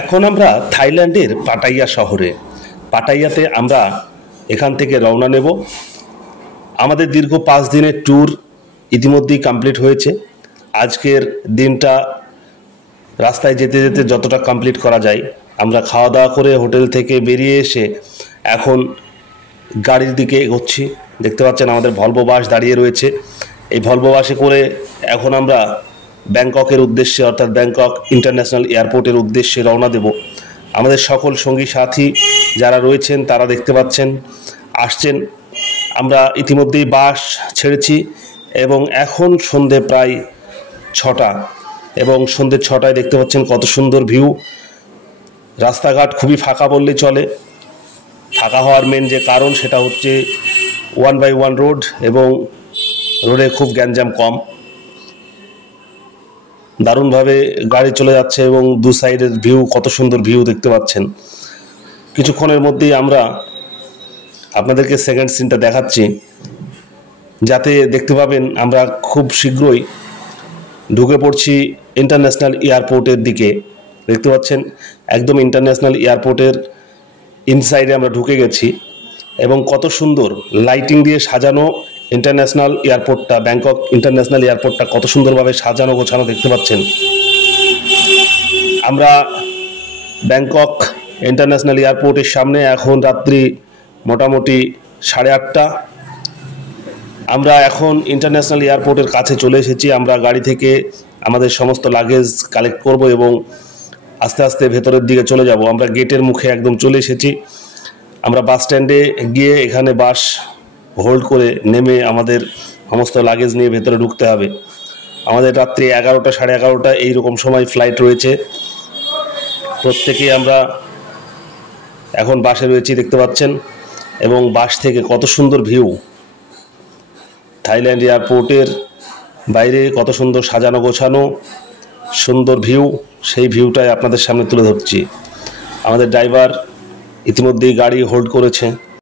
এখন আমরা থাইল্যান্ডের পাটায়া শহরে। পাটায়াতে আমরা এখান থেকে রওনা নেব। আমাদের দীর্ঘ 5 দিনের ট্যুর ইতিমধ্যেই কমপ্লিট হয়েছে। আজকের দিনটা রাস্তায় যেতে যেতে যতটা কমপ্লিট করা যায়, আমরা খাওয়া দাওয়া করে হোটেল থেকে বেরিয়ে এসে এখন গাড়ির দিকে এগোচ্ছি। দেখতে পাচ্ছেন আমাদের ভলভো বাস দাঁড়িয়ে রয়েছে। এই ভলভো বাসে করে এখন আমরা ব্যাংককের উদ্দেশ্যে, অর্থাৎ ব্যাংকক ইন্টারন্যাশনাল এয়ারপোর্টের উদ্দেশ্যে রওনা দেব। আমাদের সকল সঙ্গী সাথী যারা রয়েছেন তারা দেখতে পাচ্ছেন আসছেন। আমরা ইতিমধ্যেই বাস ছেড়েছি এবং এখন সন্ধে প্রায় 6টা, এবং সন্ধে 6টায় দেখতে পাচ্ছেন কত সুন্দর ভিউ। রাস্তাঘাট খুবই ফাঁকা বললেই চলে। ফাঁকা হওয়ার মেন যে কারণ সেটা হচ্ছে 1/1 রোড, এবং রোডে খুব গ্যাঞ্জাম কম। দারুণভাবে গাড়ি চলে যাচ্ছে এবং দু সাইডের ভিউ, কত সুন্দর ভিউ দেখতে পাচ্ছেন। কিছুক্ষণের মধ্যেই আমরা আপনাদেরকে সেকেন্ড সিনটা দেখাচ্ছি, যাতে দেখতে পাবেন আমরা খুব শীঘ্রই ঢুকে পড়ছি ইন্টারন্যাশনাল এয়ারপোর্টের দিকে। দেখতে পাচ্ছেন একদম ইন্টারন্যাশনাল এয়ারপোর্টের ইনসাইডে আমরা ঢুকে গেছি, এবং কত সুন্দর লাইটিং দিয়ে সাজানো ইন্টারন্যাশনাল এয়ারপোর্টটা, ব্যাংকক ইন্টারন্যাশনাল এয়ারপোর্টটা কত সুন্দরভাবে সাজানো গোছানো দেখতে পাচ্ছেন। আমরা ব্যাংকক ইন্টারন্যাশনাল এয়ারপোর্টের সামনে, এখন রাত্রি মোটামুটি 8:30। আমরা এখন ইন্টারন্যাশনাল এয়ারপোর্টের কাছে চলে এসেছি। আমরা গাড়ি থেকে আমাদের সমস্ত লাগেজ কালেক্ট করব এবং আস্তে আস্তে ভেতরের দিকে চলে যাব। আমরা গেটের মুখে একদম চলে এসেছি। আমরা বাস স্ট্যান্ডে গিয়ে এখানে বাস হোল্ড করে নেমে আমাদের সমস্ত লাগেজ নিয়ে ভেতরে ঢুকতে হবে। আমাদের রাত্রি 11টা, 11:30 এইরকম সময় ফ্লাইট রয়েছে। প্রত্যেকেই আমরা এখন বাসে রয়েছি দেখতে পাচ্ছেন, এবং বাস থেকে কত সুন্দর ভিউ। থাইল্যান্ড এয়ারপোর্টের বাইরে কত সুন্দর সাজানো গোছানো সুন্দর ভিউ, সেই ভিউটাই আপনাদের সামনে তুলে ধরছি। আমাদের ড্রাইভার ইতিমধ্যেই গাড়ি হোল্ড করেছে।